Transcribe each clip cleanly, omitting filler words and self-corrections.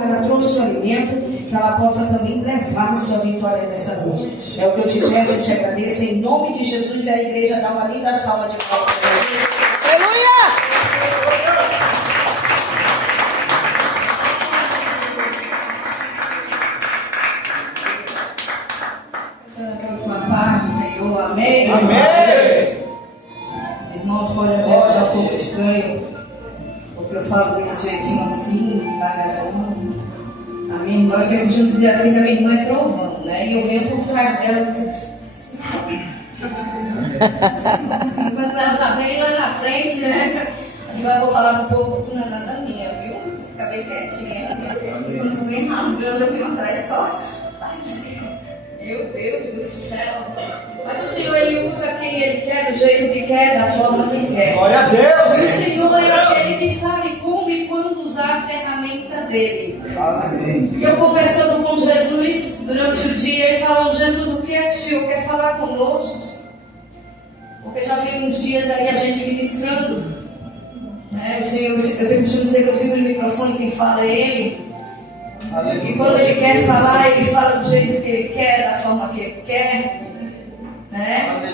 Ela trouxe o alimento, que ela possa também levar a sua vitória nessa noite. É o que eu te peço e te agradeço em nome de Jesus. E a igreja dá uma linda salva de palmas para Jesus. Aleluia! Uma paz do Senhor, amém? Amém! Os irmãos podem até achar um pouco estranho, porque eu falo desse jeitinho assim, devagarzinho. A minha irmã, que eu costumo dizer assim, que a minha irmã é trovão, né? E eu venho por trás dela e dizer. Quando ela já vem lá na frente, né? Eu vou falar um pouco, não é nada minha, viu? Fica bem quietinha. E quando vem rasgando, eu venho atrás só. Meu Deus do céu. Mas o Senhor, Ele usa quem Ele quer, do jeito que quer, da forma que quer. Glória a Deus! O Senhor é aquele que sabe como e quando usar a ferramenta dele. Amém. E eu conversando com Jesus durante o dia, e falando: Jesus, o que é que o Senhor quer falar conosco? Porque já vi uns dias aí a gente ministrando. Né? O Senhor, eu costumo dizer que eu seguro o microfone, quem fala é Ele. E quando Ele quer falar, Ele fala do jeito que Ele quer, da forma que Ele quer. Né?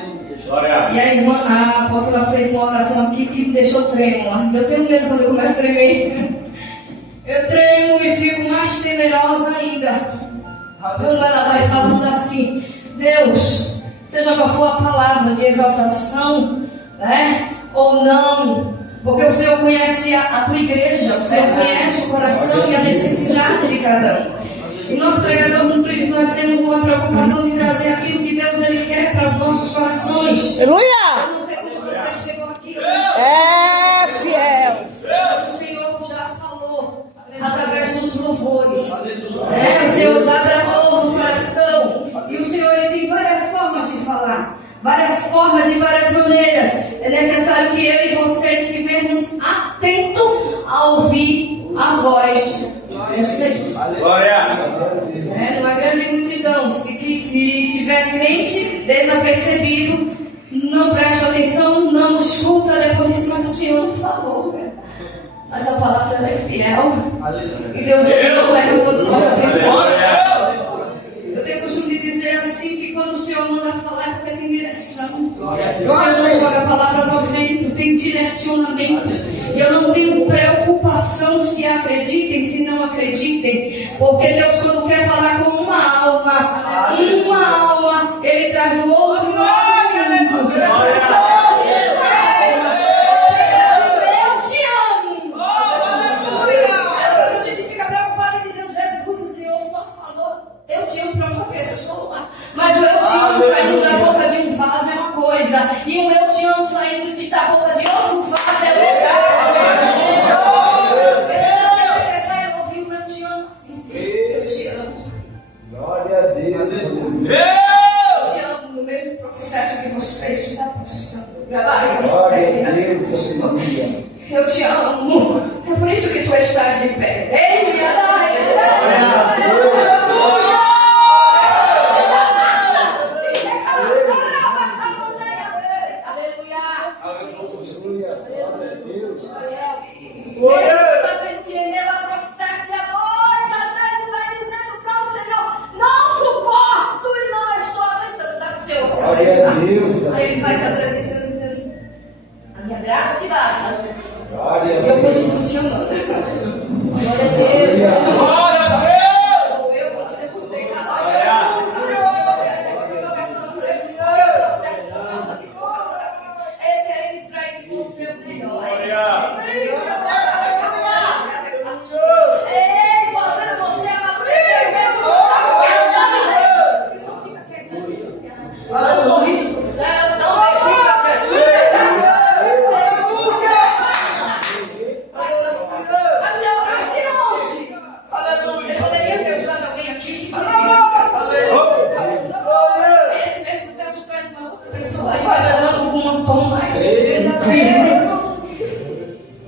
E a irmã, a apóstola fez uma oração aqui que me deixou trêmula. Eu tenho medo quando eu começo a tremer. Eu tremo e fico mais temerosa ainda. Quando ela vai falando assim: Deus, seja qual for a palavra de exaltação, né? Ou não, porque o Senhor conhece a tua igreja, o Senhor conhece o coração e a necessidade de cada um. E nós, pregadores cumpridos, nós temos uma preocupação de trazer aquilo que Deus Ele quer para os nossos corações. Aleluia! Eu não sei como você chegou aqui. É fiel. O Senhor já falou através dos louvores. O Senhor já agradou no coração. E o Senhor Ele tem várias formas de falar. Várias formas e várias maneiras. É necessário que eu e você estivemos atentos a ouvir a voz do Senhor. Numa grande multidão, se tiver crente desapercebido, não presta atenção, não escuta, depois diz: mas o Senhor não falou. Mas a palavra ela é fiel. E Deus Ele não erra quando nós aprendemos. Eu tenho o costume de dizer assim, que quando o Senhor manda falar é porque tem direção. O Senhor não joga palavras ao vento, tem direcionamento. E eu não tenho preocupação se acreditem, se não acreditem. Porque Deus, quando quer falar com uma alma, Ele traz do outro lado. Eu te amo. Às vezes a gente fica preocupado e dizendo: Jesus, o Senhor só falou eu te amo para uma pessoa, mas o eu te amo saindo da boca de um vaso é uma coisa, e o eu te amo saindo da boca de outro vaso é outra coisa. É necessário ouvir o eu te amo assim. Eu te amo. Glória a Deus. Eu te amo no mesmo processo que você está passando. Glória a Deus. Eu te amo. É por isso que tu estás de pé. Ei, minha sabendo que ele é o processo e a voz às vezes vai dizendo para o Senhor: não suporto e não estou aguentando. Dá para o Senhor se abraçar. Aí ele vai se apresentando dizendo: a minha graça te basta. Eu continuo te amando. Glória a Deus. Eu continuo com o pecado. Ele quer extrair de você o melhor. Ei, fazendo você amadurecer mesmo. Então fica quietinho. Dá um sorriso pro céu, dá um beijinho pra Jesus. Mas eu acho que longe. Ele poderia ter usado alguém aqui. Esse mesmo Deus traz uma outra pessoa e vai falando com um tom mais firme.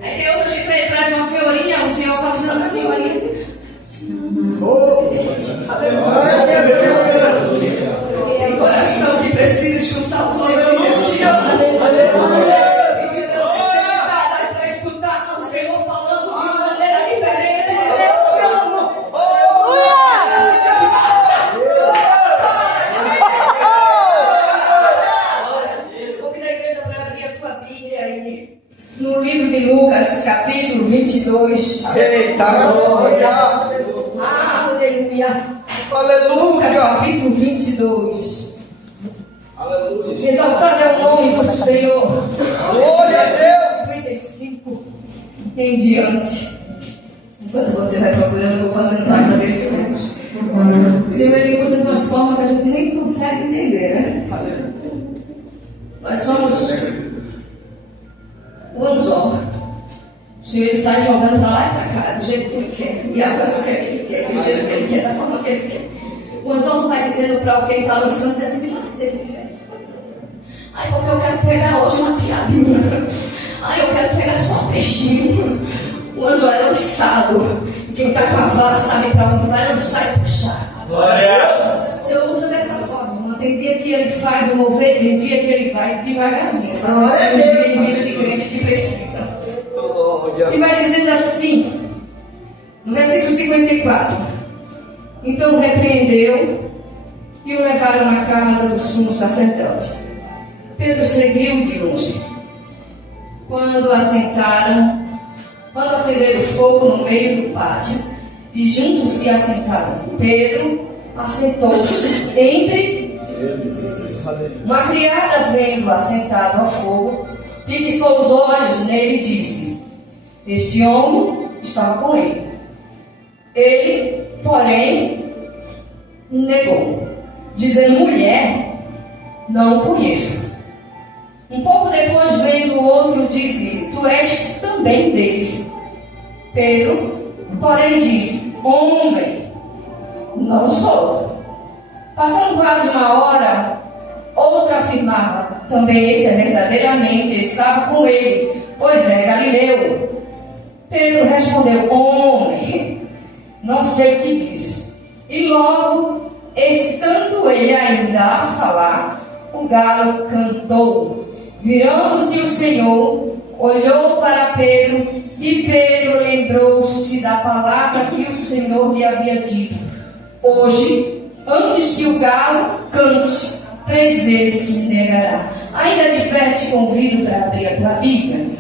É que outro tipo ele traz uma senhorinha, o senhor está dizendo a senhorinha assim. Tem coração que precisa escutar o Senhor e eu te amo. E vidas necessitadas para escutar o Senhor falando de uma maneira diferente. Eu te amo. 22. Eita glória! Aleluia. Lucas Aleluia! capítulo 22. Aleluia! Exaltado é o nome do Senhor. Glória a Deus! 55 em diante. Enquanto você vai procurando, eu vou fazendo os agradecimentos. O Senhor ele usa de uma forma que a gente nem consegue entender, né? Nós somos o anzol. O Senhor ele sai jogando para lá e para cá, do jeito que ele quer. E avança o que ele quer, do jeito que ele quer, da forma que ele quer. O anzol não vai dizendo para alguém que está lançando, dizer assim, lance desse jeito. Ai, porque eu quero pegar hoje uma piadinha. Ai, eu quero pegar só um peixinho. O anzol é lançado. Quem está com a vara sabe para onde vai lançar e puxar. Glória a Deus! O Senhor usa dessa forma. Tem dia que ele faz o mover, tem dia que ele vai devagarzinho, fazendo cirurgia em vida de crente que precisa. Glória! E vai dizendo assim, no versículo 54: Então repreendeu e o levaram à casa do sumo sacerdote. Pedro seguiu de longe. Quando acenderam fogo no meio do pátio e juntos se assentaram, Pedro assentou-se entre. Uma criada, vendo assentado ao fogo, fixou os olhos nele e disse: Este homem estava com ele. Ele, porém, negou, dizendo: Mulher, não o conheço. Um pouco depois, vendo o outro, disse: Tu és também deles. Pedro, porém, disse: Homem, não sou. Passando quase uma hora, outra afirmava: Também esse verdadeiramente estava com ele, pois é Galileu. Pedro respondeu: Homem, não sei o que dizes. E logo, estando ele ainda a falar, o galo cantou. Virando-se o Senhor, olhou para Pedro, e Pedro lembrou-se da palavra que o Senhor lhe havia dito: Hoje, antes que o galo cante, 3 vezes me negará. Ainda de pé te convido para abrir a tua Bíblia.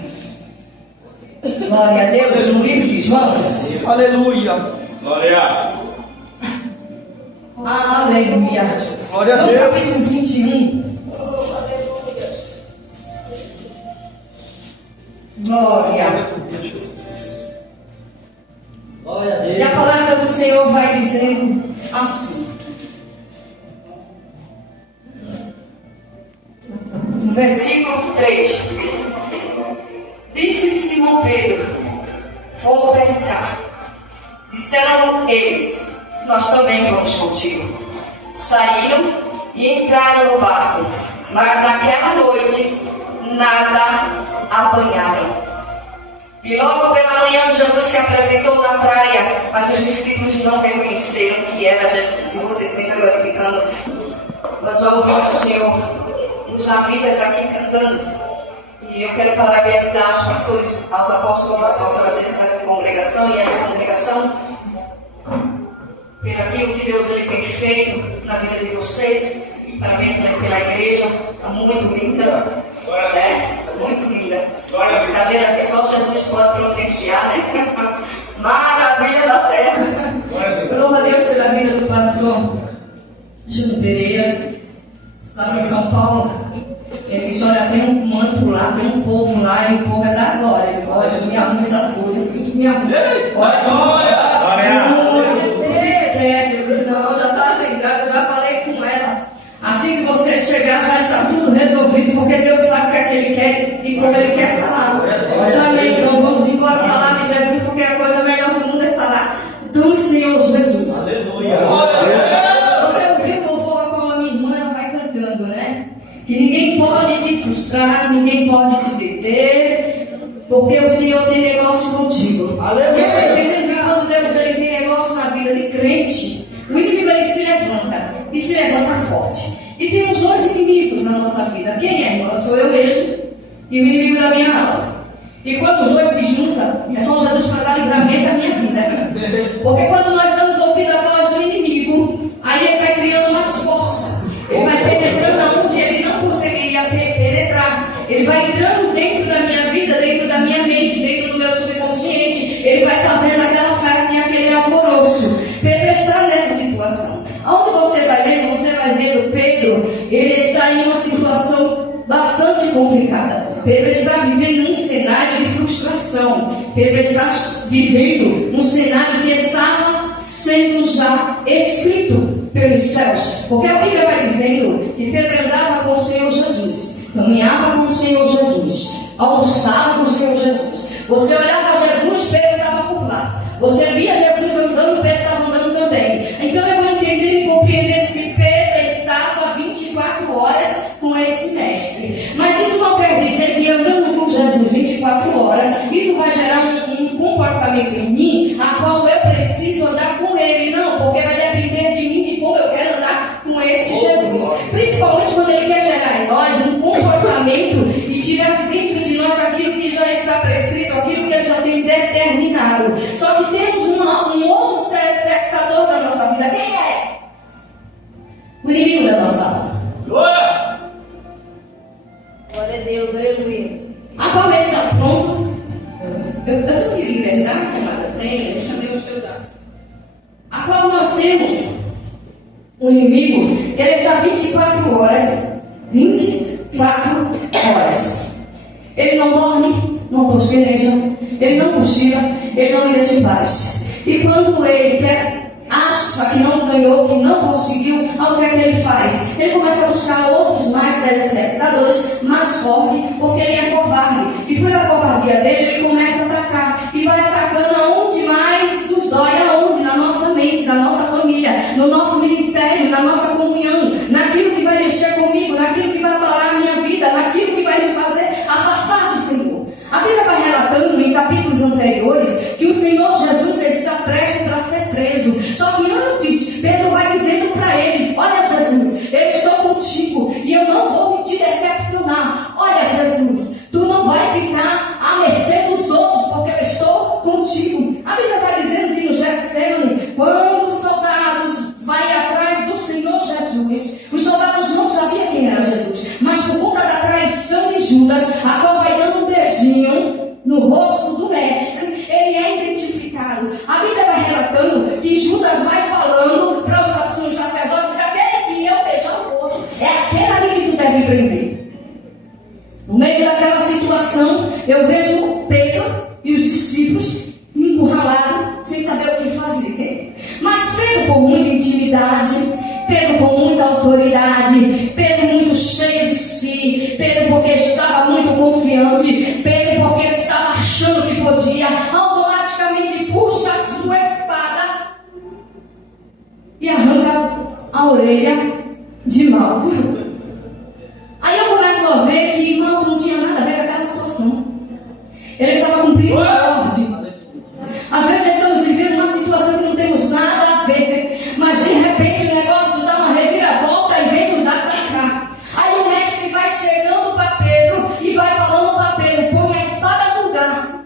Glória a Deus, no livro de João. Aleluia! Glória! Aleluia. Glória a No Deus. capítulo 21. Glória. E a palavra do Senhor vai dizendo assim. No versículo 3. Disse-lhe Simão Pedro: Vou pescar. Disseram eles: Nós também vamos contigo. Saíram e entraram no barco, mas naquela noite nada apanharam. E logo pela manhã Jesus se apresentou na praia, mas os discípulos não reconheceram que era Jesus. E você sempre glorificando. Nós já ouvimos o Senhor usar vidas aqui cantando. E eu quero parabenizar os pastores, aos apóstolos e apóstolas dessa congregação e essa congregação pelo aquilo que Deus ele tem feito na vida de vocês. Parabéns pela igreja, está muito linda. Muito linda. Essa cadeira aqui só Jesus pode providenciar, né? Maravilha da terra. Louva a Deus pela vida do pastor Júnior Pereira. Estava em São Paulo. Ele disse: Olha, tem um manto lá, tem um povo lá, e o povo é da glória. Olha, tu me arruma essas coisas, tu me arruma. Eu disse: Não, já está agendado, eu já falei com ela. Assim que você chegar, já está tudo resolvido, porque Deus sabe o que é que Ele quer e como Ele quer falar. Amém? Então vamos embora falar de Jesus, porque a coisa melhor do mundo é falar do Senhor Jesus. Aleluia! Você ouviu o louvor como a minha irmã ela vai cantando, né? Que ninguém pode te frustrar, ninguém pode te deter, porque o Senhor tem negócio contigo. Aleluia. Eu entendo que quando Deus ele tem negócio na vida de crente, o inimigo ele se levanta, e se levanta forte. E temos 2 inimigos na nossa vida. Quem é, irmão? Sou eu mesmo e o inimigo da minha alma. E quando os 2 se juntam, é só Jesus para dar livramento da minha vida. Porque quando nós damos ouvido à voz do inimigo, aí ele vai criando mais força. Ele vai penetrando onde ele não conseguiria penetrar. Ele vai entrando dentro da minha vida, dentro da minha mente, dentro do meu subconsciente. Pedro, ele está em uma situação bastante complicada. Pedro está vivendo um cenário de frustração. Pedro está vivendo um cenário que estava sendo já escrito pelos céus. Porque a Bíblia vai dizendo que Pedro andava com o Senhor Jesus, caminhava com o Senhor Jesus, almoçava com o Senhor Jesus. Você olhava Jesus, Pedro estava por lá. Você via Jesus andando, Pedro estava andando também. Então eu vou entender e compreender que Pedro estava 24 horas com esse mestre. Mas isso não quer dizer que andando com Jesus 24 horas, isso vai gerar um comportamento em mim, a qual eu preciso andar com ele. Não, porque vai depender de mim, de como eu quero andar com esse Jesus. Principalmente quando ele quer gerar em nós um comportamento e tirar dentro de nós aquilo que já está prescrito, aquilo que ele já tem determinado. Só que temos um outro telespectador da nossa vida. Quem é? O inimigo da nossa alma. Glória! Glória a Deus, aleluia. A qual está pronto? Eu tenho que liberdade, amada. Eu chamei o seu dado. A qual nós temos um inimigo que ele está 24 horas. 24 horas. Ele não dorme, não bosqueja, ele não cochila, ele não me deixa em paz. E quando ele acha que não ganhou, que não conseguiu, o que é que ele faz? Ele começa a buscar outros mais telespectadores, mais fortes, porque ele é covarde. E pela covardia dele, ele começa a atacar. E vai atacando aonde mais nos dói, aonde? Na nossa mente, na nossa família, no nosso ministério, na nossa comunhão, naquilo que vai mexer comigo, naquilo que vai abalar a minha vida, naquilo que vai me fazer afastar do Senhor. A Bíblia vai relatando em capítulos anteriores que o Senhor Jesus está prestes para ser preso. Só que antes, Pedro vai dizendo para eles: olha Jesus, eu estou contigo e eu não vou te decepcionar. Olha Jesus, tu não vai ficar à mercê dos outros, porque eu estou contigo. A Bíblia vai dizendo que no Getsemane, quando os soldados vão atrás do Senhor Jesus, os soldados não sabiam quem era Jesus, mas por conta da traição de Judas, a qual vai dando um beijinho no rosto do mestre, ele é identificado. A Bíblia vai relatando que Judas vai falando para os sacerdotes: aquele que eu beijar o rosto é aquele ali que tu deve prender. No meio daquela situação, eu vejo Pedro e os discípulos encurralados, sem saber o que fazer. Mas Pedro com muita intimidade, Pedro com muita autoridade, Pedro muito cheio de si, Pedro porque estava muito confiante, Pedro porque estava achando que podia, automaticamente puxa a sua espada e arranca a orelha de Malco. Aí eu começo a ver que Malco não tinha nada a ver com aquela situação. Ele estava cumprindo a ordem. Às vezes estamos vivendo uma situação que não temos nada a ver, mas de repente o negócio dá uma reviravolta e vem nos atacar. Aí o mestre vai chegando para Pedro e vai falando para Pedro: põe a espada no lugar,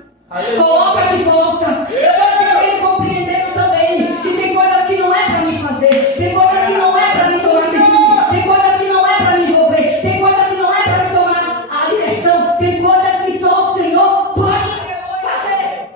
coloca de volta. Eu vou entender e compreendendo também que tem coisas que não é para me fazer, tem coisas que não é para me tomar atitude, tem coisas que não é para me envolver, tem coisas que não é para me tomar a direção, tem coisas que só o Senhor pode fazer.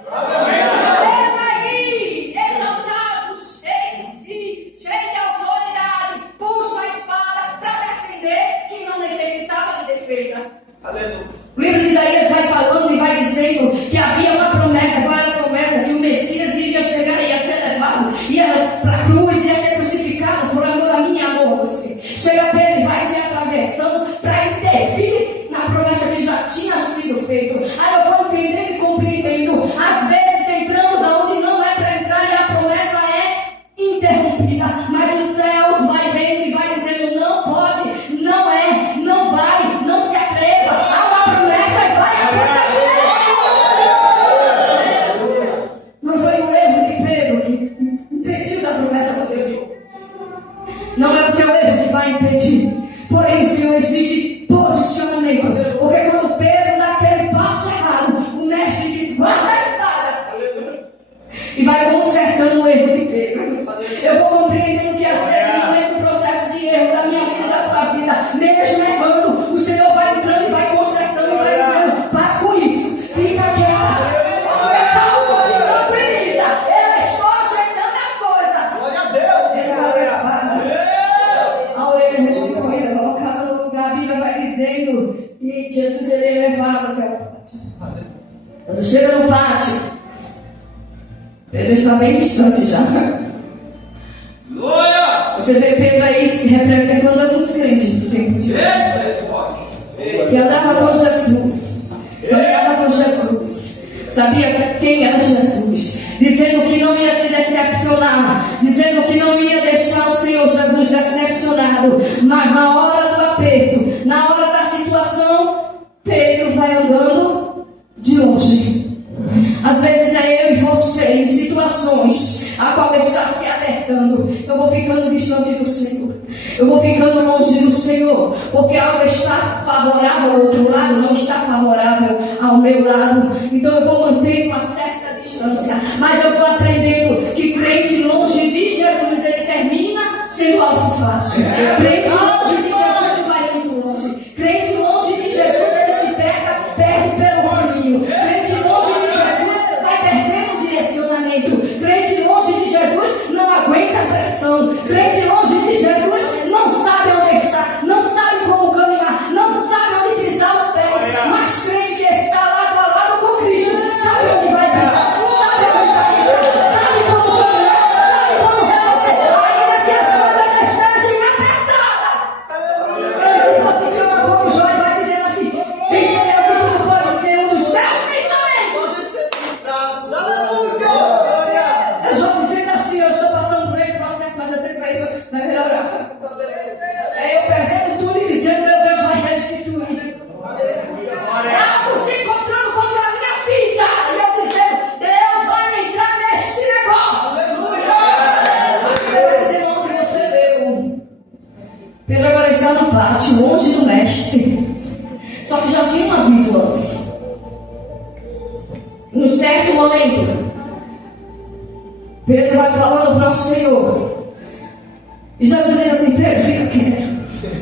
Exaltado, cheio de si, cheio de autoridade, puxa a espada para defender quem não necessitava de defesa. Aleluia. O livro de Isaías vai falando e vai dizendo que havia uma promessa. Qual era a promessa? Que o Messias iria chegar, ia ser levado, ia para a cruz, ia ser crucificado por amor a mim e amor a você. Chega Pedro e vai se atravessando para intervir na promessa que já tinha sido feita. Aí eu vou entendendo e compreendendo. Às vezes entramos aonde não é para entrar e a promessa é interrompida, mas os céus vai vendo e vai dizendo: não pode, não é, não vai, não se atreva. Há uma promessa e vai acontecer. Não foi o erro de Pedro que impediu da promessa acontecer. Não é o teu erro que vai impedir. Porém, o Senhor exige posicionamento. Porque quando Pedro dá aquele passo errado, o mestre diz: guarda a espada. E vai consertando o erro de Pedro. Eu vou compreendendo que às vezes no meio do processo de erro da minha vida e da tua vida, mesmo errando, o Senhor vai entrando e vai consertando e vai dizendo: para com isso, fica quieta, fica calma, te tranquiliza, eu estou ajeitando as coisas. Glória a Deus. Ele joga a espada, a orelha restituída. Chega no pátio. Pedro está bem distante já. Glória! Você vê Pedro aí representando alguns crentes do tempo de hoje. Que andava com Jesus. Caminhava com Jesus. Sabia quem era Jesus. Dizendo que não ia se decepcionar. Dizendo que não ia deixar o Senhor Jesus decepcionado. Mas na hora do aperto, na hora da situação, Pedro vai andando de longe. Às vezes é eu e você em situações a qual está se apertando. Eu vou ficando distante do Senhor. Eu vou ficando longe do Senhor. Porque algo está favorável ao outro lado, não está favorável ao meu lado. Então eu vou manter uma certa distância. Mas eu vou aprendendo que crente longe de Jesus, ele termina sendo alvo fácil. Crente longe de Jesus não vai muito longe. Crente longe de Jesus, ele se perde pelo caminho. Crente longe de Jesus vai perdendo o direcionamento. Crente longe de Jesus não aguenta a pressão. Crente longe de Jesus não sabe onde está, não sabe como caminhar, não sabe onde pisar os pés. Mas crente que está lado a lado com Cristo sabe onde vai pisar, sabe onde vai entrar, sabe como caminhar, sabe como resolver. Ainda que as coisas estejam apertadas, ele se posiciona como Jó e vai dizendo assim: pensei eu que tudo pode ser um dos teus pensamentos. É Jó dizendo assim: eu estou passando por esse processo, mas eu sei que vai melhorar. É eu perdendo tudo e dizendo: meu Deus vai restituir. É algo se encontrando contra a minha vida e eu dizendo: Deus vai entrar neste negócio. A Bíblia vai dizer onde você deu. Pedro agora está no pátio, longe do mestre. Só que já tinha um aviso antes. Num certo momento, Pedro vai falando para o Senhor. E Jesus diz assim: Pedro, fica quieto.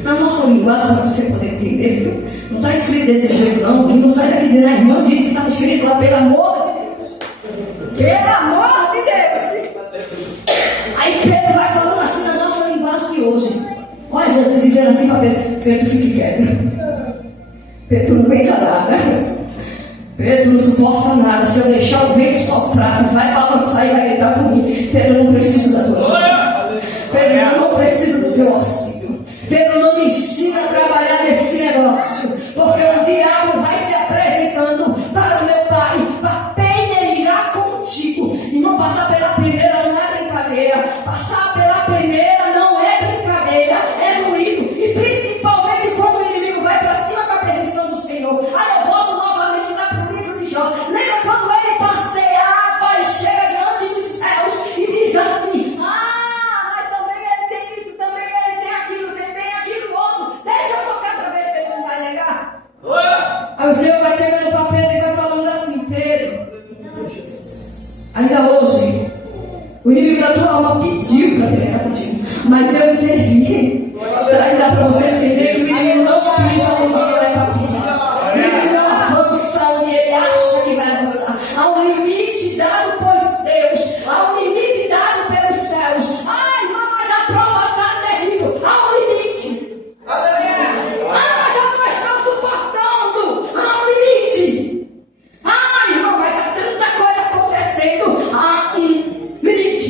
Na nossa linguagem, para você poder entender, viu? Não está escrito desse jeito, não. E não sai daqui dizendo: a irmã disse que estava escrito lá, pelo amor de Deus. Pelo amor de Deus. Aí Pedro vai falando assim na nossa linguagem de hoje. Olha Jesus dizendo assim para Pedro: Pedro, fique quieto. Pedro não aguenta nada. Pedro não suporta nada. Se eu deixar o vento soprar, tu vai balançar e vai gritar por mim. Pedro, eu não preciso da tua ajuda. Pedro, eu não preciso do teu auxílio. Pedro, não me ensina a trabalhar nesse negócio. Porque o diabo vai se apresentando para o meu pai, para peneirar contigo. E não passar pela primeira não é brincadeira. Passar pela primeira não é brincadeira. É doído. E principalmente quando o inimigo vai para cima com a permissão do Senhor. Aí eu volto novamente lá para o livro de Jó. Lembra quando ele passeava e chega diante dos céus e diz assim: mas também ele tem isso, também ele tem aquilo, tem bem aquilo outro. Deixa eu tocar para ver se ele não vai negar. Aí o Senhor vai chegando para Pedro e vai falando assim: Pedro, ainda hoje o inimigo da tua alma pediu para pelear contigo, mas eu intervim. Será que dá para você entender que o inimigo não pisa onde ele vai para pisar? O inimigo não avança onde ele acha que vai avançar. Há um limite dado por Deus, há um limite dado pelos céus. Ai, mas a prova está terrível. Há um limite. Mas eu não estou suportando. Há um limite. Irmão, mas há tanta coisa acontecendo. Há um limite.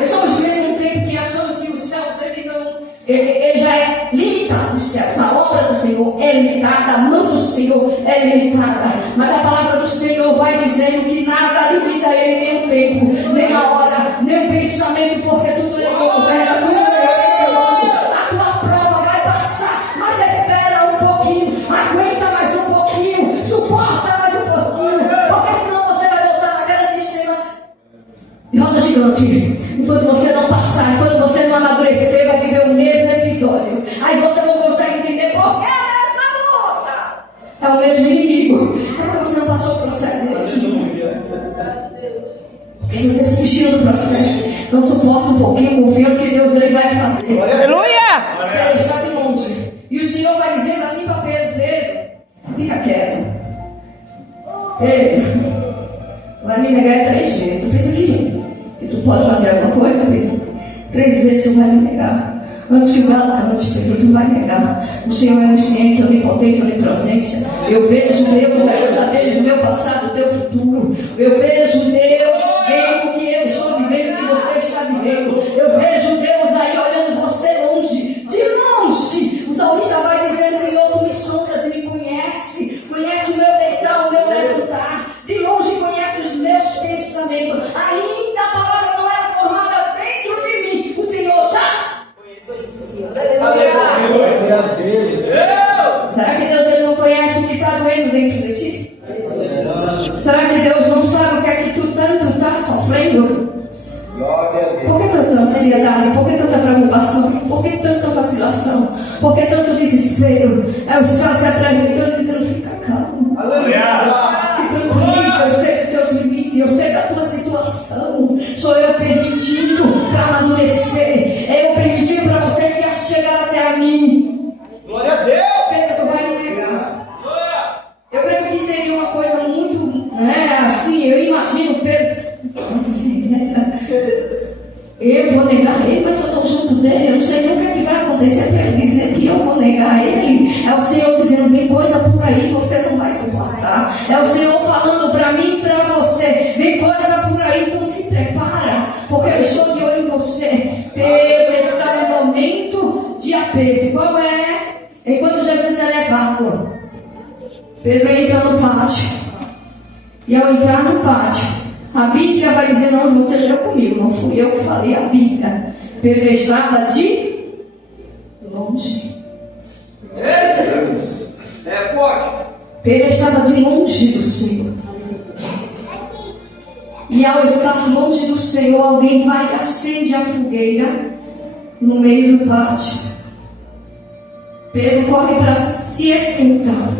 Estamos vivendo um tempo que achamos que os céus, ele já é limitado. Os céus, a obra do Senhor é limitada, a mão do Senhor é limitada. Mas a palavra do Senhor vai dizendo que nada limita ele, nem o tempo, nem a hora, nem o pensamento, porque tudo ele governa, tudo ele tem comando. A tua prova vai passar, mas espera um pouquinho, aguenta mais um pouquinho, suporta mais um pouquinho, porque senão você vai voltar naquele sistema de roda gigante. Enquanto você não passar, enquanto você não amadurecer, vai viver o mesmo episódio. Aí você não consegue entender por que é a mesma luta. É o mesmo inimigo. É porque você não passou o processo direitinho. Porque você fugiu do processo. Não suporta um pouquinho, confiando que Deus ele vai fazer. Aleluia! Ele está de longe. E o Senhor vai dizendo assim para Pedro: Pedro, fica quieto. Pedro, tu vai me negar 3 vezes. Tu pensa que tu pode fazer alguma coisa, Pedro? 3 vezes tu vai me negar. Antes que o galo cante, Pedro, tu vai negar. O Senhor é onisciente, onipotente, onipresente. Eu vejo Deus aí sabendo do meu passado, do teu futuro. Eu vejo Deus vendo o que eu estou vivendo, o que você está vivendo. Eu vejo Deus aí olhando você longe, de longe. O salmista vai dizendo: Senhor, tu me sondas e me conhece. Conhece o meu deitar, o meu levantar. De longe conhece os meus pensamentos. Ainda a palavra não era formada dentro de mim. O Senhor já. Glória a Deus. Será que Deus ele não conhece o que está doendo dentro de ti? Será que Deus não sabe o que é que tu tanto está sofrendo? Glória a Deus. Por que tanta ansiedade? Por que tanta preocupação? Por que tanta vacilação? Por que tanto desespero? É o céu se apresentando e dizendo: fica calmo. Se tranquiliza, eu sei dos teus limites, eu sei da tua situação. Sou eu permitindo para amadurecer. É eu permitindo para você se chegar até a mim. Glória a Deus. Pedro, tu vai me negar. Eu creio que seria uma coisa muito, assim, eu imagino Pedro. Eu vou negar ele, mas eu estou junto dele. Eu não sei nem o que, é que vai acontecer para ele dizer que eu vou negar ele. É o Senhor dizendo: vem coisa por aí, você não vai suportar. É o Senhor falando para mim e para você: vem coisa por aí, então se prepara, porque eu estou de olho em você. Pedro está no momento de aperto. Qual é? Enquanto Jesus é levado, Pedro entra no pátio. E ao entrar no pátio, a Bíblia vai dizer: não, você leu comigo, não fui eu que falei, a Bíblia. Pedro estava de longe. É forte. Pedro estava de longe do Senhor. E ao estar longe do Senhor, alguém vai e acende a fogueira no meio do pátio. Pedro corre para se esquentar.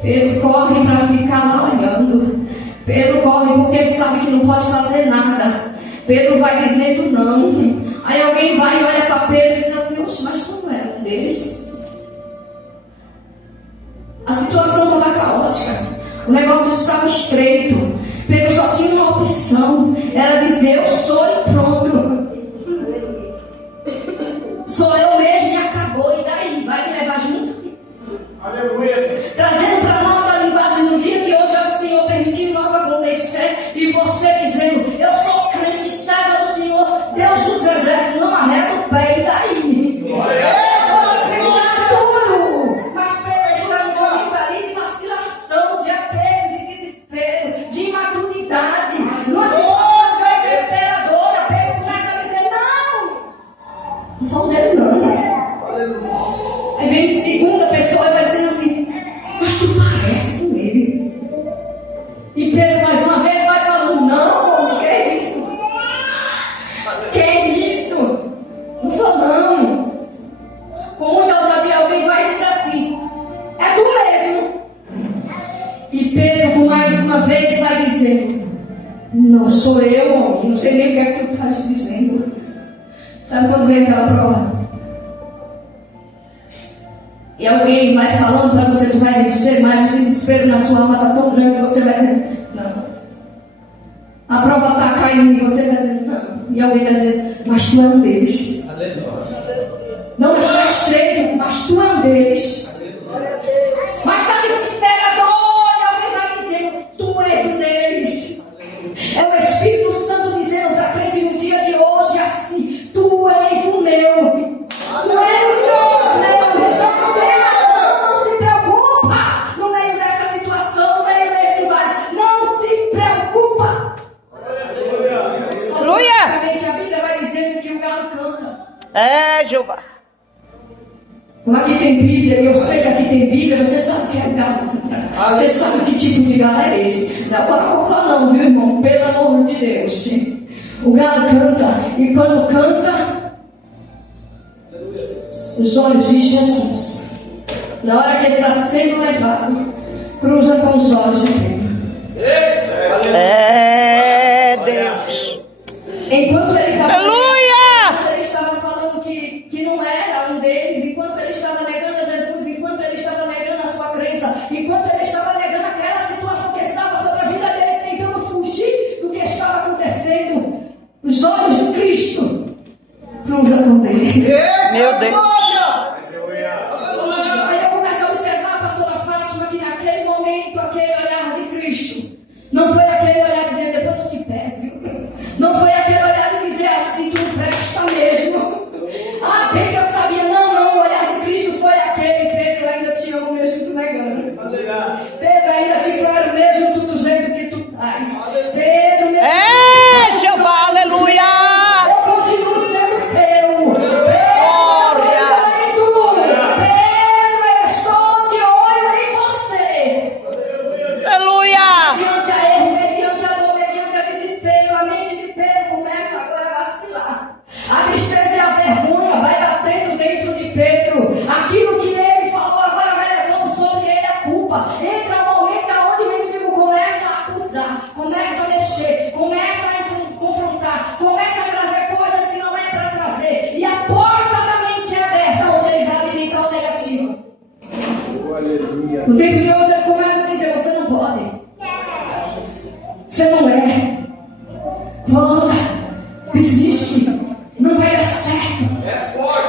Pedro corre para ficar lá olhando. Pedro corre porque sabe que não pode fazer nada. Pedro vai dizendo não. Aí alguém vai e olha para Pedro e diz assim: oxe, mas como era um deles? A situação estava caótica. O negócio estava estreito. Pedro só tinha uma opção. Era dizer: eu sou e pronto. Sou eu mesmo e acabou. E daí? Vai me levar junto? Aleluia. Trazendo para a nossa linguagem no dia de hoje, é o Senhor permitindo algo acontecer e você dizendo: eu sou crente, serva do Senhor, Deus dos exércitos, não arreda o pé. E daí? Eu vou enfrentar tudo. Mas Pedro está no momento ali de vacilação, de aperto, de desespero, de imaturidade, numa situação desesperadora. Pedro começa a dizer: não sou dele não. Aí vem segunda pessoa e vai dizendo assim: mas tu parece com ele. E Pedro mais uma vez vai falando: não, que é isso? Que é isso? Não sou não. Com muita ousadia alguém vai dizer assim: é tu mesmo. E Pedro por mais uma vez vai dizer: não sou eu, homem, não sei nem o que é que tu estás dizendo. Sabe quando vem aquela prova? E alguém vai falando para você: tu vai vencer, mas o desespero na sua alma está tão grande que você vai dizer: não. A prova está caindo e você vai dizer: não. E alguém vai dizer: mas tu é um deles. Não está estreito, mas tu é um deles. Mas está desesperador e alguém vai dizer: tu és um deles. É o Espírito Santo dizendo para a crente no dia de hoje assim: tu és o meu. Tu és o meu. Então não tem razão, não se preocupa no meio dessa situação, no meio desse vale. Não se preocupa. Aleluia. A Bíblia vai dizendo que o galo canta. É, Jeová. Aqui tem Bíblia, e eu sei que aqui tem Bíblia, você sabe que é galo. Você sabe que tipo de galo é esse. Não é para colocar não, viu, irmão? Pelo amor de Deus. O galo canta, e quando canta, os olhos de Jesus, na hora que está sendo levado, cruza com os olhos de Pedro. É, Deus. Enquanto ele estava, Aleluia! enquanto ele estava falando que não era um deles, enquanto ele estava negando a Jesus, enquanto ele estava negando a sua crença, enquanto ele estava negando aquela situação que estava sobre a vida dele, tentando fugir do que estava acontecendo, os olhos de Cristo cruzam com ele. Meu Deus. Aí eu começo a observar a pastora Fátima que naquele momento, aquele olhar de Cristo, não foi aquele olhar de dizer, depois eu te pego, viu? Não foi aquele olhar de dizer assim, tu presta mesmo. Ah, bem que eu sabia, não, o olhar de Cristo foi aquele, Pedro, eu ainda te amo mesmo tu negando. Pedro, ainda te quero mesmo tu do jeito que tu estás. Pedro, mesmo Jeová, aleluia. eu continuo sendo teu. Glória. Pedro, eu estou de olho em você. Aleluia. Mediante a erro, mediante a dor, mediante a desespero, a mente de Pedro começa agora a vacilar. A tristeza e a vergonha vai batendo dentro de Pedro. Aquilo que ele falou agora vai levando sobre ele a culpa. Entra um momento onde o inimigo começa a acusar, começa a mexer, começa a confrontar, começa a trazer coisas que não é para trazer. E a porta da mente é aberta onde ele vai alimentar o negativo. Aleluia. No tempo de hoje ele começa a dizer, você não pode. Você não é. Volta. Desiste. Não vai dar certo.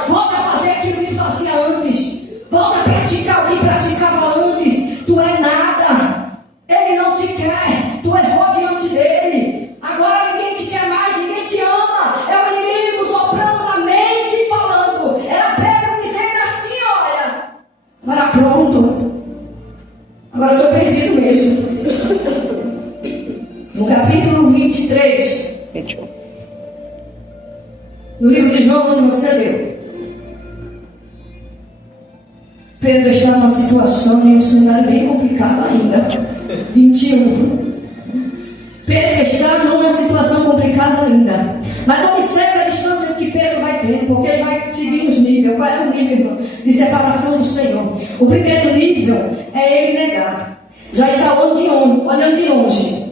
Volta a fazer aquilo que fazia antes. Volta a praticar o que praticava antes. Tu é nada. Ele não te quer. Tu errou diante dele. Agora ninguém te quer mais, ninguém te ama. É o inimigo soprando na mente e falando. Era Pedro dizendo assim, olha. Agora pronto. Agora eu estou perdido mesmo. No capítulo 23, no livro de João, onde você leu, Pedro está numa situação em um cenário bem complicado ainda. 21. Pedro está numa situação complicada ainda. Mas observe a distância que Pedro vai ter, porque ele vai seguir os níveis. Qual é o nível de separação do Senhor? O primeiro nível é ele negar. Já está olhando de longe.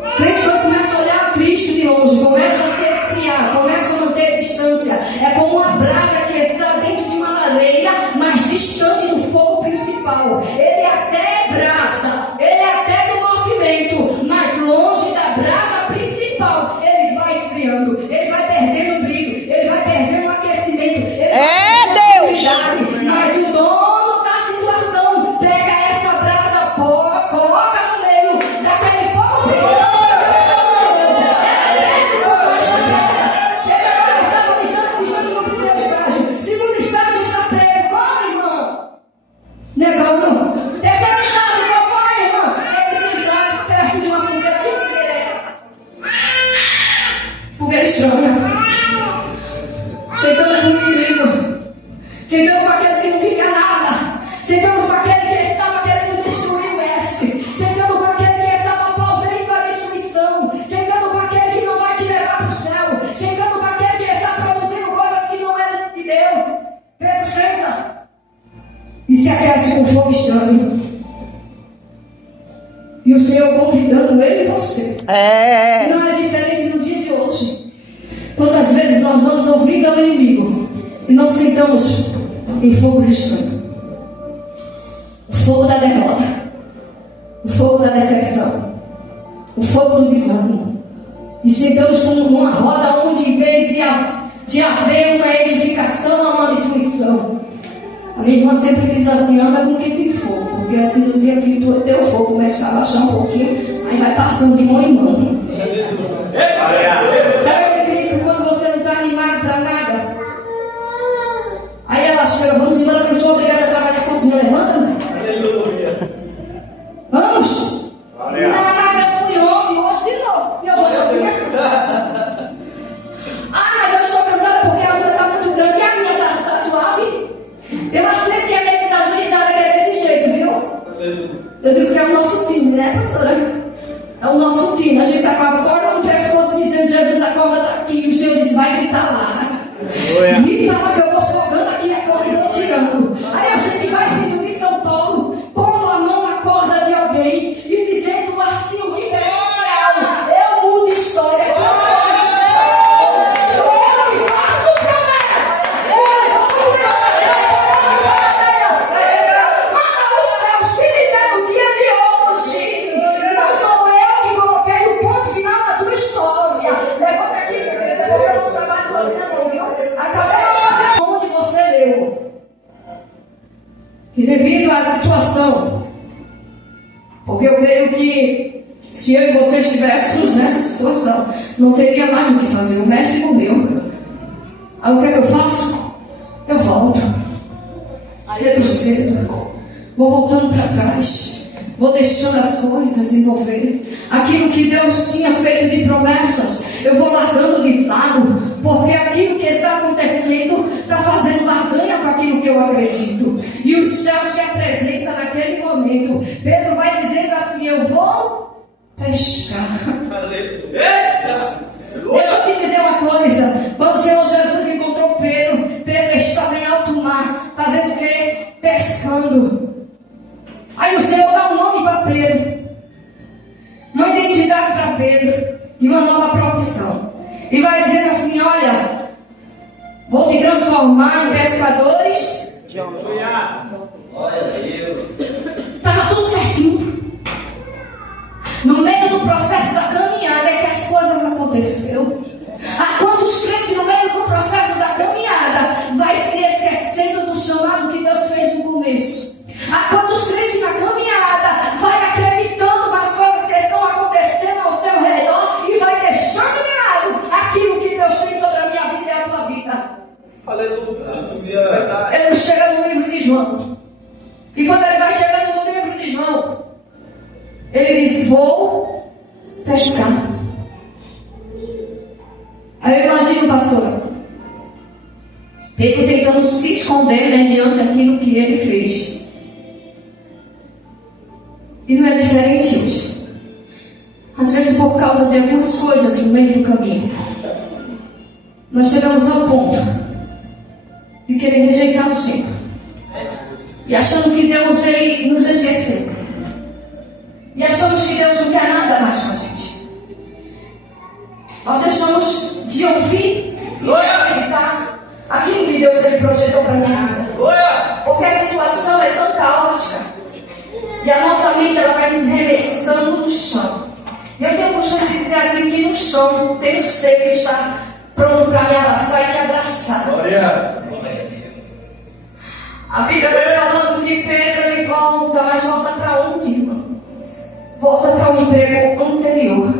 O crente, quando começa a olhar Cristo de longe, começa a se esfriar, começa a manter distância. É como uma brasa que está dentro de uma lareira, mas distante do fogo principal. Ele até é brasa, ele é até do movimento, mas longe da brasa principal. Ele vai esfriando, ele vai perdendo o brilho, ele vai perdendo o aquecimento. Ele vai perdendo a habilidade, mas o dono da situação pega essa brasa, coloca no meio daquele fogo principal. Negando. Terceiro estágio, qual foi, irmã? Ele sentado perto de uma fogueira. Que fogueira é essa? Fogueira estranha. Sentando com o inimigo. Sentando com aqueles que não queriam nada. Sentando com aquele que estava querendo destruir o mestre. Sentando com aquele que estava aplaudendo a destruição. Sentando com aquele que não vai te levar para o céu. Sentando com aquele que está produzindo coisas que não é de Deus. Pedro senta e se aquece com fogo estranho. E o Senhor convidando ele e você. E não é diferente no dia de hoje. Quantas vezes nós damos ouvido ao inimigo e não sentamos em fogos estranhos? O fogo da derrota, o fogo da decepção, o fogo do desânimo. E sentamos numa roda onde, em vez de haver uma edificação, há uma destruição. A minha irmã sempre diz assim, anda com quem tem fogo, porque assim no dia que o teu fogo começar a baixar um pouquinho, aí vai passando de mão em mão. Sabe aquele crítico quando você não está animado para nada? Aí ela chega, vamos embora que eu sou obrigada a trabalhar sozinha, levanta, mãe. Vamos? Não, mas eu fui ontem, hoje de novo, e eu vou sozinha. Ah, mas eu estou cansada porque a luta está muito grande e a minha está suave. Tem uma frente que é meio desajuizada que é desse jeito, viu? Eu digo que é o nosso time, né, pastora? É o nosso time. A gente está com a corda no pescoço dizendo, Jesus, a corda está aqui. E o Senhor diz, vai gritar lá. Grita lá que eu vou jogando aqui a corda e vou tirando. Aí a gente vai vindo de São Paulo, pondo a mão na corda de alguém e dizendo assim o diferencial. Eu mudo história. Sou eu que faço promessa. Manda os céus que dizer no dia de hoje. Não sou eu que coloquei o ponto final da tua história. Levante aqui, porque eu não trabalho hoje não, viu? Acabei de fazer onde E devido à situação, porque eu creio que se eu e você estivéssemos nessa situação, não teria mais o que fazer. O mestre morreu. Aí o que é que eu faço? Eu volto. Retrocedo. Vou voltando para trás. Vou deixando as coisas envolver. Aquilo que Deus tinha feito de promessas, eu vou largando de lado. Porque aquilo que está acontecendo está fazendo barganha com aquilo que eu acredito. E o céu se apresenta naquele momento. Pedro vai dizendo assim: eu vou pescar. Deixa eu te dizer uma coisa. Quando o Senhor Jesus encontrou Pedro, Pedro estava em alto mar, fazendo o quê? Pescando. Aí o Senhor dá um nome para Pedro, uma identidade para Pedro e uma nova profissão. E vai dizendo assim: olha, vou te transformar em pescadores. Estava tudo certinho. No meio do processo da caminhada é que as coisas aconteceram. Há quantos crentes no meio do processo da caminhada vai se esquecendo do chamado que Deus fez no começo? Há quantos crentes na caminhada vai acreditando nas coisas que estão acontecendo ao seu redor e vai deixando de lado aquilo que Deus tem sobre a minha vida e a tua vida? Aleluia. Ele chega no livro de João. E quando ele vai chegando no livro de João, ele diz: vou pescar. Aí eu imagino, pastora, Pedro tentando se esconder, né, diante daquilo que ele fez. E não é diferente hoje. Às vezes, por causa de algumas coisas no meio do caminho, nós chegamos ao ponto de querer rejeitar o Senhor. E achando que Deus, Ele nos esqueceu. E achamos que Deus não quer nada mais com a gente. Nós deixamos de ouvir e de acreditar aquilo que Deus, Ele projetou para a minha vida. Porque a situação é tão caótica. E a nossa mente, ela vai nos remessando no chão. E eu tenho o costume de dizer assim, que no chão tem o ser que está pronto para me abraçar e te abraçar. A Bíblia vai falando que Pedro, ele volta, mas volta para onde, irmão? Volta para o emprego anterior.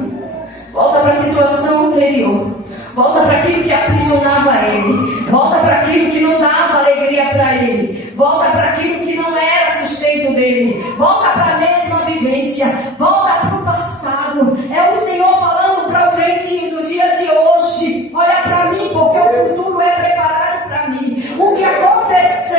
Volta para a situação anterior. Volta para aquilo que aprisionava ele. Volta para aquilo que não dava alegria para ele. Volta para aquilo que não era sustento dele. Volta para a mesma vivência. Volta para o passado. É o Senhor falando para o crente no dia de hoje: olha para mim, porque o futuro é preparado para mim. O que aconteceu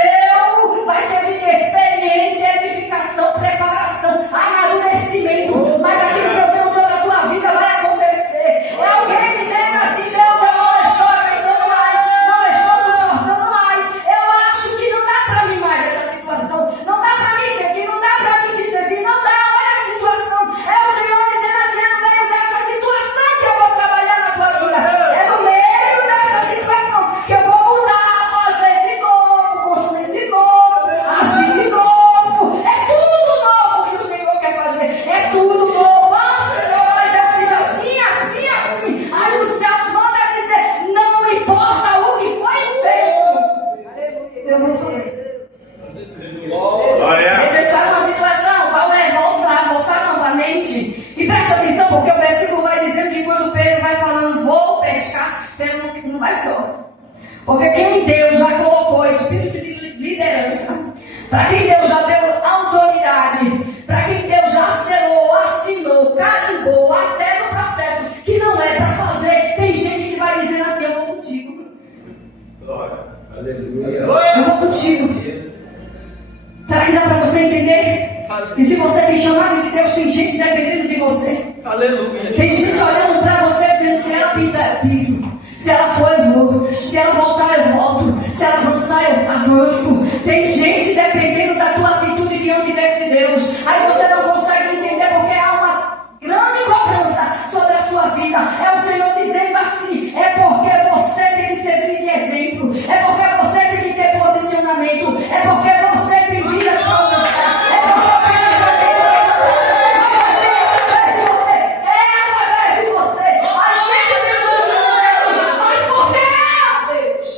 vai servir de experiência, edificação, preparação, amadurecimento. Mas aquilo que eu tenho sobre a tua vida vai acontecer. É alguém dizendo assim: Deus, eu não estou aguentando mais, não estou suportando mais. Eu acho que não dá para mim mais essa situação. Não dá para mim seguir, não dá para mim te servir, não dá. Olha a situação. É o Senhor dizendo assim: é no meio dessa situação que eu vou trabalhar na tua vida. É no meio dessa situação que eu vou mudar, fazer de novo, construir de novo, agir de novo. É tudo novo que o Senhor quer fazer. É tudo novo. Ah, Senhor, mas eu fiz assim, assim, assim. Aí os céus mandam dizer: não importa o que foi feito, eu vou fazer. Ele deixar uma situação, qual é? Voltar novamente. E preste atenção, porque o versículo vai dizendo que quando Pedro vai falando vou pescar, Pedro não vai só. Porque quem Deus já colocou espírito de liderança, para quem Deus já deu autoridade, para quem Deus já selou, assinou, carimbou, até no processo que não é para fazer, tem gente que vai dizendo assim: eu vou contigo. Eu vou contigo. Será que dá para você entender? E se você tem chamado de Deus, tem gente dependendo de você. Aleluia. Tem gente olhando para você dizendo: se ela pisar, eu piso. Se ela for, eu vou. Se ela voltar, eu volto. Se ela avançar, eu avanço. Tem gente dependendo da tua atitude diante desse Deus. Aí você não consegue entender porque há uma grande cobrança sobre a sua vida. É o Senhor dizendo assim: é porque você tem que servir de exemplo. É porque você tem que ter posicionamento. É porque você tem vida para alcançar. É porque é através de você. Aí sempre Deus diz: mas por que Deus?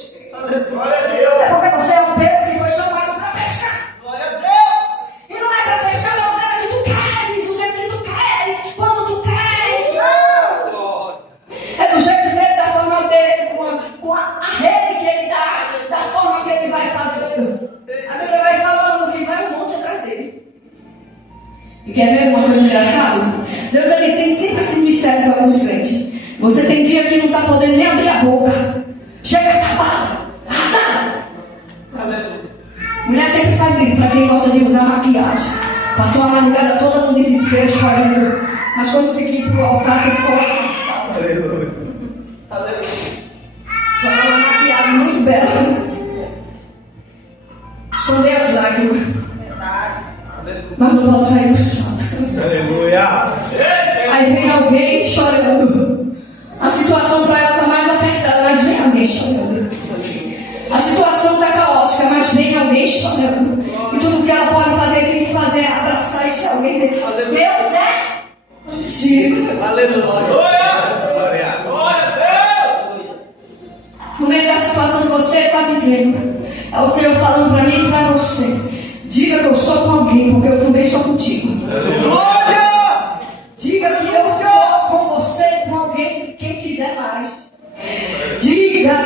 Glória a Deus. É porque você é um Pedro que foi chamado para pescar. Glória a E quer ver uma coisa engraçada? Deus ele tem sempre esse mistério para os crentes. Você tem dia que não está podendo nem abrir a boca. Chega acabada, arrasada. Mulher sempre faz isso para quem gosta de usar maquiagem. Passou a madrugada toda no desespero, chorando. Mas quando tem que ir para o altar, tem que colocar na sala. Aleluia. Colocar uma maquiagem muito bela. Esconder as lágrimas. Mas não pode sair do santo. Aleluia. Aí vem alguém chorando. A situação para ela está mais apertada, mas vem alguém chorando. A situação está caótica, mas vem alguém chorando. E tudo que ela pode fazer, tem que fazer é abraçar esse alguém e dizer: Deus é contigo. Aleluia. Glória. Glória a Deus. No meio da situação que você está vivendo, é o Senhor falando para mim e para você: diga que eu sou com alguém, porque eu também sou contigo. Glória. Diga que eu sou com você e com alguém, quem quiser mais. Diga,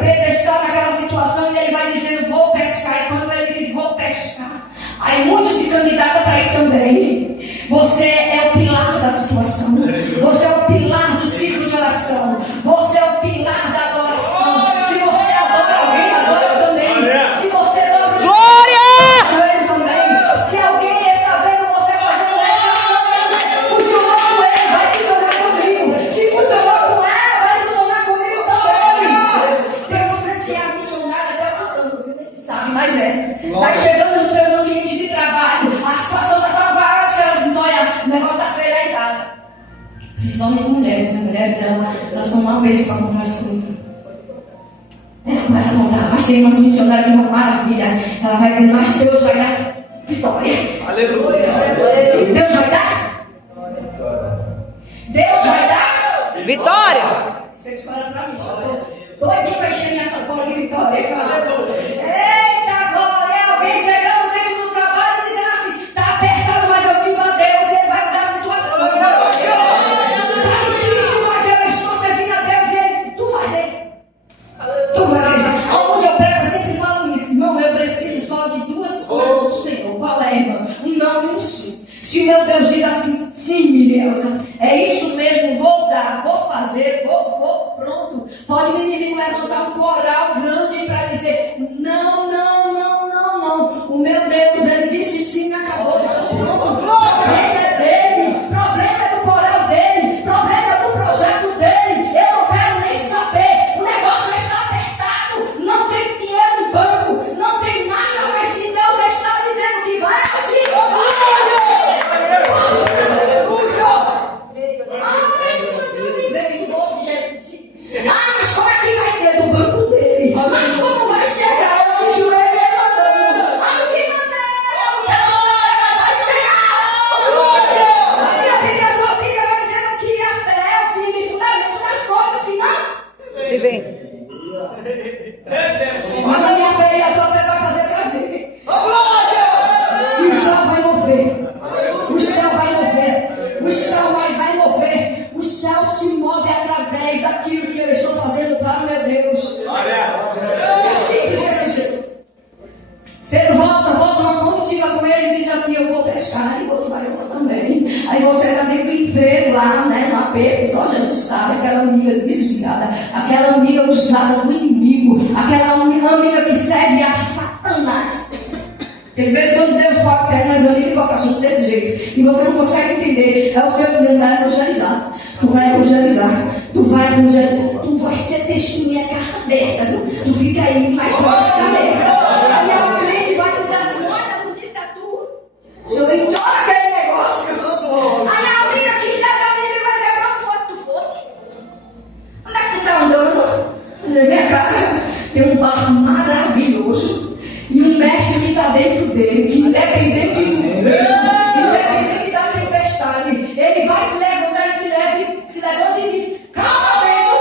Pedro está naquela situação e ele vai dizendo: vou pescar. E quando ele diz vou pescar, aí muitos se candidatam para ir também. Você é o pilar da situação. Você é o pilar do ciclo de oração. Você é o pilar da adoração. Se você adora alguém, adora também. Se você adora o joelho também. Se alguém está vendo você fazendo essa ação, funcionou com ele, vai funcionar comigo. Se funcionou com ela, vai funcionar comigo também. Tem frente a missionária até matando, viu? Nem sabe, mas é. Vai chegando nos seus ambientes de trabalho, a situação está tão baixa, elas não olham, o negócio está feio lá em casa. Principalmente mulheres, né? Mulheres, elas são uma vez para comprar as coisas. Ela começa a contar, mas tem umas missionárias que é uma maravilha. Ela vai dizer: mas Deus vai dar vitória. Aleluia. Deus vai dar? Deus vai dar? Vitória! Isso é história pra mim. Eu tô doidinho pra encher minha sacola de vitória. Eita glória! Alguém chegando dentro do trabalho e dizendo assim: tá apertado, mas eu sirvo a Deus, ele vai mudar a situação. Tá difícil, mas eu estou servindo a Deus e ele, tu vai ver. Tu vai ver. Onde eu prego, eu sempre falo isso. Irmão, eu preciso só de duas coisas do Senhor. Qual é, irmão? Um não e um sim. Se o meu Deus diz assim: sim, Mireusa, é isso mesmo, vou dar, vou fazer, vou, pronto. Pode o inimigo levantar um coral grande para dizer: não, não, não, não, não. O meu Deus, ele disse sim, acabou, então pronto. O problema é dele, problema é do coral dele, problema é do projeto dele. Eu não quero nem saber. O negócio está apertado, não tem dinheiro no banco, não tem nada, mas se Deus está dizendo que vai agir, mas como é que vai ser do banco dele? Mas como vai chegar? Eu de joelho mandando. O que mandei? Vai chegar. A tua Bíblia vai dizendo que a fé é o fim e fundamento das coisas que não Se vem. mas a minha fé e a tua fé vai fazer trazer. E o céu vai mover. O céu vai mover. O céu vai mover. O céu se move através daquilo que eu estou fazendo para o meu Deus. É simples desse jeito. Pedro volta uma comitiva com ele e diz assim: eu vou pescar, e o outro vai, eu vou também. Aí você está dentro do emprego lá, né, no aperto, só Jesus sabe, aquela amiga desviada, aquela amiga usada do inimigo, aquela amiga que serve a Satanás. Tem vezes quando Deus pode pegar nas amigas e colocar assunto desse jeito, e você não consegue entender, é o Senhor dizendo: vai evangelizar. Tu vai evangelizar, tu vai ser testemunha, carta aberta, viu? Tu fica aí, mas carta aberta. Aí a crente vai dizer assim: olha, não disse a tu, eu entorno aquele negócio. Aí a amiga que serve a amiga vai dizer: pra onde foi que tu fosse? Onde é que tu tá andando? Vem cá, tem um bar maravilhoso e um mestre que está dentro dele, que independente do medo, independente da tempestade, ele vai se levantar e se levanta e diz: calma, vento,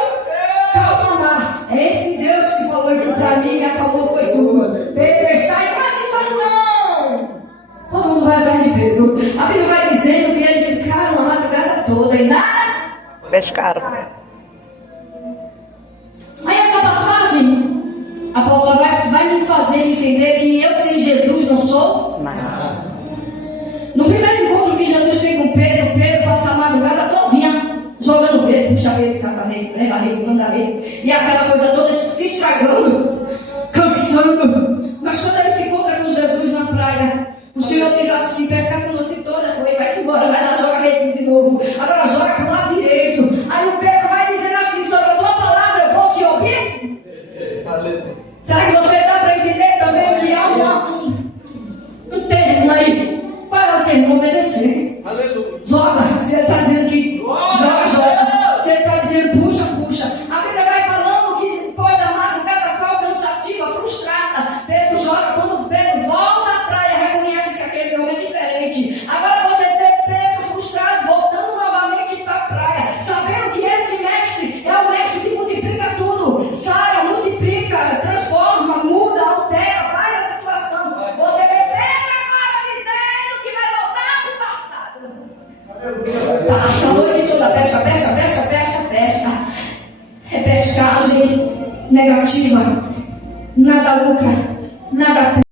calma, mar. É esse Deus que falou isso para mim e acalmou, foi tu. Pedro está em uma situação. Todo mundo vai atrás de Pedro. A Bíblia vai dizendo que eles ficaram a madrugada toda e nada. Pescaram. Aí essa passagem, a palavra vai me fazer entender que eu sem Jesus não sou. Nada. No primeiro encontro que que Jesus tem com Pedro? Pedro passa a madrugada todinha jogando rede, puxa rede, cata rede, leva rede, manda rede, e aquela coisa toda se estragando, cansando. Mas quando ele se encontra com Jesus na praia, o Senhor diz assim: pesca essa noite toda, foi, vai-te embora, vai lá, joga rede de novo, agora joga para o lado direito. Aí o Pedro vai dizendo assim: sobre a tua palavra eu vou te ouvir. Será que você dá para entender também que há um termo aí? Qual é o termo? Obedecer. Joga, se ele está dizendo que joga, joga. Se ele está dizendo puxa, puxa. A Bíblia vai falando que depois da madrugada qual cansativa, frustrada, Pedro joga. Quando Pedro volta à praia, reconhece que aquele homem é diferente. Agora você vê Pedro frustrado, voltando novamente para a praia, sabendo que esse mestre é o mestre que multiplica tudo, sara, multiplica, transforma, muda, altera, faz a situação. Você vê Pedro agora dizendo que vai voltar para o passado. Passa a noite toda, pesca, pesca, pesca, pesca, pesca. É pescagem negativa. Nada lucra, nada tem.